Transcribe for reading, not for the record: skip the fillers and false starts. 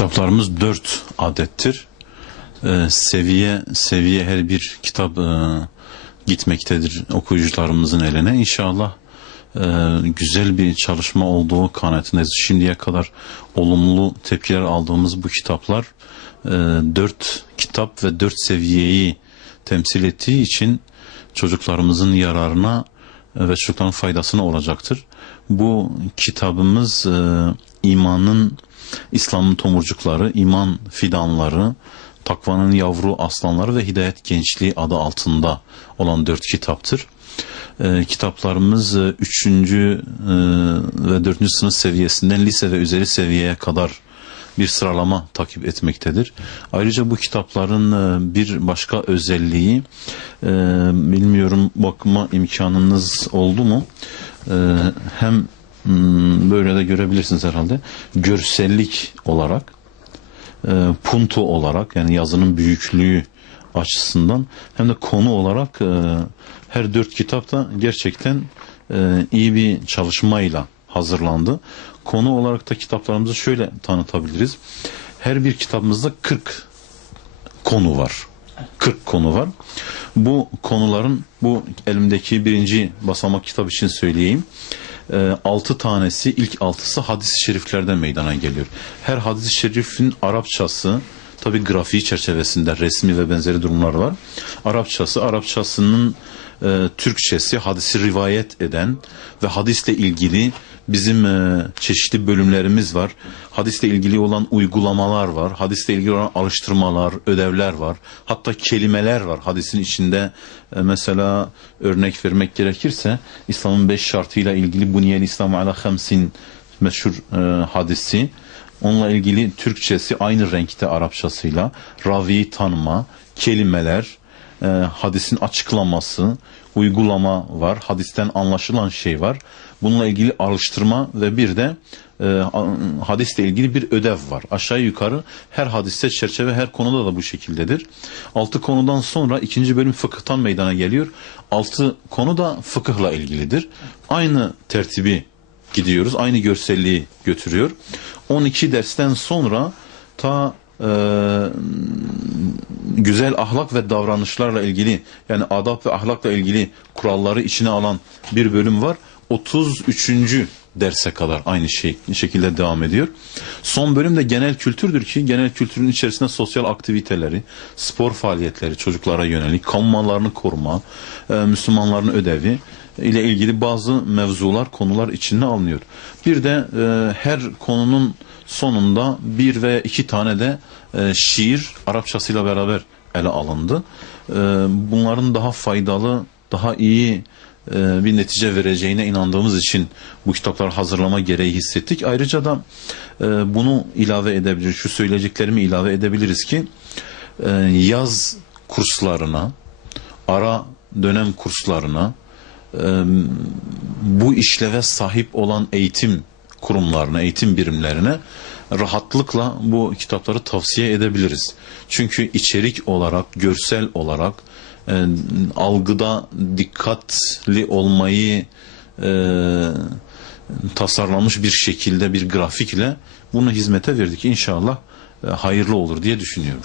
Kitaplarımız 4 adettir. Seviye her bir kitap gitmektedir okuyucularımızın eline. İnşallah güzel bir çalışma olduğu kanaatindeyiz. Şimdiye kadar olumlu tepkiler aldığımız bu kitaplar 4 kitap ve 4 seviyeyi temsil ettiği için çocuklarımızın yararına ve çocukların faydasına olacaktır. Bu kitabımız İslam'ın tomurcukları, iman fidanları, takvanın yavru aslanları ve hidayet gençliği adı altında olan 4 kitaptır. Kitaplarımız 3. ve 4. sınıf seviyesinden lise ve üzeri seviyeye kadar bir sıralama takip etmektedir. Ayrıca bu kitapların bir başka özelliği, bilmiyorum bakma imkanınız oldu mu? Hem böyle de görebilirsiniz herhalde. Görsellik olarak, punto olarak, yani yazının büyüklüğü açısından, hem de konu olarak her 4 kitap da gerçekten iyi bir çalışmayla hazırlandı. Konu olarak da kitaplarımızı şöyle tanıtabiliriz. Her bir kitabımızda 40 konu var. 40 konu var. Bu konuların, bu elimdeki 1. basamak kitap için söyleyeyim. 6 tanesi, ilk 6'sı hadis-i şeriflerden meydana geliyor. Her hadis-i şerifin Arapçası, tabi grafiği çerçevesinde resmi ve benzeri durumlar var. Arapçasının Türkçesi, hadisi rivayet eden ve hadisle ilgili bizim çeşitli bölümlerimiz var. Hadisle ilgili olan uygulamalar var. Hadisle ilgili olan alıştırmalar, ödevler var. Hatta kelimeler var. Hadisin içinde mesela örnek vermek gerekirse İslam'ın 5 şartıyla ilgili Buniyel İslamu ala hamsin meşhur hadisi. Onunla ilgili Türkçesi aynı renkte Arapçasıyla, raviyi tanıma, kelimeler, hadisin açıklaması, uygulama var, hadisten anlaşılan şey var. Bununla ilgili alıştırma ve bir de hadisle ilgili bir ödev var. Aşağı yukarı her hadiste çerçeve, her konuda da bu şekildedir. 6 konudan sonra 2. bölüm fıkıhtan meydana geliyor. 6 konu da fıkıhla ilgilidir. Aynı tertibi gidiyoruz, aynı görselliği götürüyor. 12 dersten sonra ta güzel ahlak ve davranışlarla ilgili, yani adab ve ahlakla ilgili kuralları içine alan bir bölüm var. 33. derse kadar aynı şekilde devam ediyor. Son bölüm de genel kültürdür ki genel kültürün içerisinde sosyal aktiviteleri, spor faaliyetleri, çocuklara yönelik, kamu mallarını koruma, Müslümanların ödevi ile ilgili bazı mevzular, konular içine alınıyor. Bir de her konunun sonunda 1 veya 2 tane de şiir Arapçasıyla beraber ele alındı. Bunların daha faydalı, daha iyi bir netice vereceğine inandığımız için bu kitapları hazırlama gereği hissettik. Ayrıca da bunu ilave edebiliriz, şu söyleyeceklerimi ilave edebiliriz ki yaz kurslarına, ara dönem kurslarına, bu işleve sahip olan eğitim kurumlarına, eğitim birimlerine rahatlıkla bu kitapları tavsiye edebiliriz. Çünkü içerik olarak, görsel olarak, algıda dikkatli olmayı tasarlanmış bir şekilde, bir grafikle bunu hizmete verdik. İnşallah hayırlı olur diye düşünüyorum.